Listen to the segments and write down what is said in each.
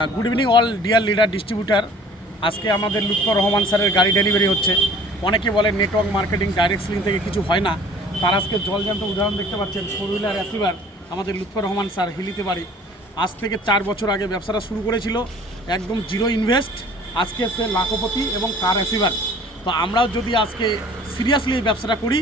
Good evening all deer leader distributor. আজকে আমাদের লুৎফর রহমান স্যারের গাড়ি ডেলিভারি হচ্ছে। অনেকে বলে নেটওয়ার্ক মার্কেটিং ডাইরেক্ট সেলিং থেকে কিছু হয় না, তার আজকে জলজান্ত উদাহরণ দেখতে পাচ্ছেন। ফোর হুইলার অ্যাসিভার আমাদের লুৎফর রহমান স্যার হিলিতে বাড়ি আজ থেকে 4 বছর আগে ব্যবসাটা শুরু করেছিল, একদম জিরো ইনভেস্ট। আজকে সে লাখপতি এবং কার অ্যাসিভার। তো আমরাও যদি আজকে সিরিয়াসলি এই ব্যবসাটা করি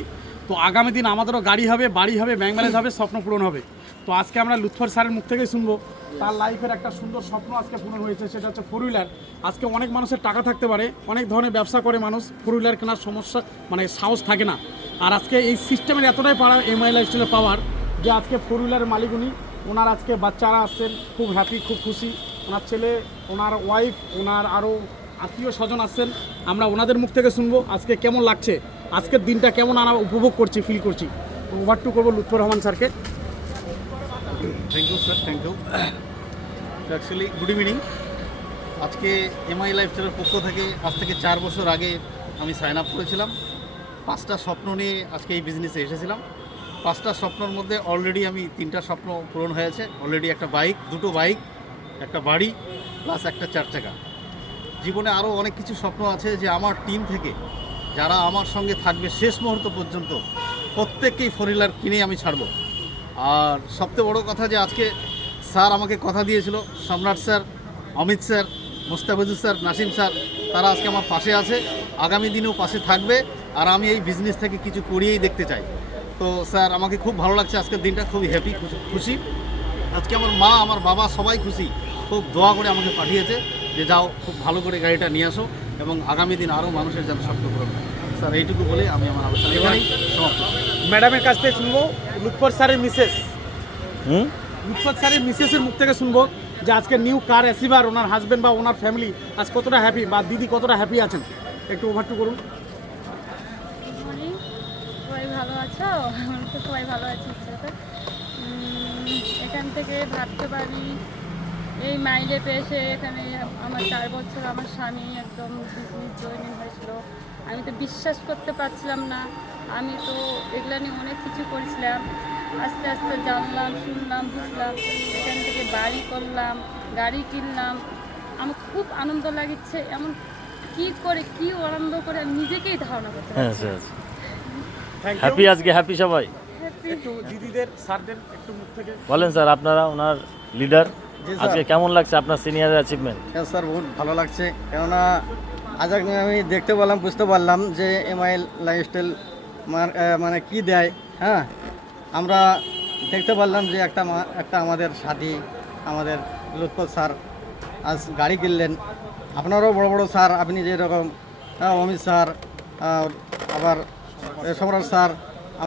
তো আগামী দিন আমাদেরও গাড়ি হবে, বাড়ি হবে, ব্যাংক ব্যালেন্স হবে, স্বপ্ন পূরণ হবে। তো আজকে আমরা লুৎফর স্যারের মুখ থেকেই শুনবো তার লাইফের একটা সুন্দর স্বপ্ন আজকে পূরণ হয়েছে, সেটা হচ্ছে ফোর হুইলার। আজকে অনেক মানুষের টাকা থাকতে পারে, অনেক ধরনের ব্যবসা করে মানুষ, ফোর হুইলার কেনার সমস্যা সাহস থাকে না। আর আজকে এই সিস্টেমের এতটাই পাওয়ার এমআই লাইফস্টাইলের পাওয়ার যে আজকে ফোর হুইলারের মালিক উনি, ওনার আজকে বাচ্চারা আসছেন, খুব হ্যাপি, খুব খুশি। ওনার ছেলে, ওনার ওয়াইফ, ওনার আরও আত্মীয় স্বজন আসছেন। আমরা ওনাদের মুখ থেকে শুনবো আজকে কেমন লাগছে, আজকের দিনটা কেমন আমরা উপভোগ করছি, ফিল করছি। ওভার টু করবো লুৎফর রহমান স্যারকে। Thank you sir, thank you. Actually good evening. আজকে এমআই লাইফস্টাইলের পক্ষ থেকে আজ থেকে 4 বছর আগে আমি সাইন আপ করেছিলাম। 5টা স্বপ্ন নিয়ে আজকে এই বিজনেসে এসেছিলাম। 5টা স্বপ্নের মধ্যে অলরেডি আমি 3টা স্বপ্ন পূরণ হয়েছে। অলরেডি একটা বাইক, 2টো বাইক, একটা বাড়ি, প্লাস একটা 4 চাকা। জীবনে আরও অনেক কিছু স্বপ্ন আছে যে আমার টিম থেকে যারা আমার সঙ্গে থাকবে শেষ মুহূর্ত পর্যন্ত প্রত্যেককেই ফোর হুইলার কিনে আমি ছাড়বো। আর সবচেয়ে বড় কথা যে আজকে স্যার আমাকে কথা দিয়েছিল, Samrat sir, Amit sir, Mostafizur sir, Nasim sir, তারা আজকে আমার পাশে আছে, আগামী দিনেও পাশে থাকবে। আর আমি এই বিজনেস থেকে কিছু করিয়েই দেখতে চাই। তো স্যার আমাকে খুব ভালো লাগছে, আজকের দিনটা খুবই হ্যাপি, খুশি। আজকে আমার মা, আমার বাবা সবাই খুশি, খুব দোয়া করে আমাকে পাঠিয়েছে যে যাও খুব ভালো করে গাড়িটা নিয়ে আসো এবং আগামী দিন আরও মানুষের যেন স্বপ্ন পূরণ হয়। স্যার এইটুকু বলে আমি আমার আলোচনা এখানেই সমাপ্ত। ম্যাডামের কাছ থেকে শুনবো লুৎফর স্যারের মিসেস, লুৎফর স্যারের মিসেসের মুখ থেকে শুনবো যে আজকে নিউ কার অ্যাসিভার ওনার হাজব্যান্ড বা ওনার ফ্যামিলি আজ কতটা হ্যাপি, বা দিদি কতটা হ্যাপি আছেন, একটু ওভারটু করুন। সবাই ভালো আছো? আমরা তো সবাই ভালো আছি। এখান থেকে ভাবতে পারি এই মাইলেতে এসে এখানে আমার 4 বছর আমার স্বামী একদম বিজনেস জয়েনিং হয়েছিল। আমি তো বিশ্বাস করতে পারছিলাম না। আমি তো এগুলো নিয়ে অনেক কিছু করেছিলাম, আস্তে আস্তে জানলাম, শুনলাম, বুঝলাম। এখান থেকে বাড়ি করলাম, গাড়ি কিনলাম। আমার খুব আনন্দ লাগছে। এমন কি করে, কি আনন্দ করে আমি নিজেকেই ধারণা করতে পারছি। হ্যাপি, আজকে হ্যাপি সবাই। একটু দিদিদের স্যারদের একটু মুখ থেকে বলেন স্যার, আপনারা ওনার লিডার, আজকে কেমন লাগছে আপনার সিনিয়রের অ্যাচিভমেন্ট? হ্যাঁ স্যার, বহুত ভালো লাগছে। কেননা আজ আমি দেখতে পারলাম, বুঝতে পারলাম যে এমআই লাইফস্টাইল মানে কি দেয়। হ্যাঁ, আমরা দেখতে পারলাম যে একটা আমাদের সাথী, আমাদের লুৎফর স্যার আজ গাড়ি কিনলেন। আপনারও বড় বড় স্যার, আপনি যেরকম অমিত স্যার, আবার সম্রাট স্যার,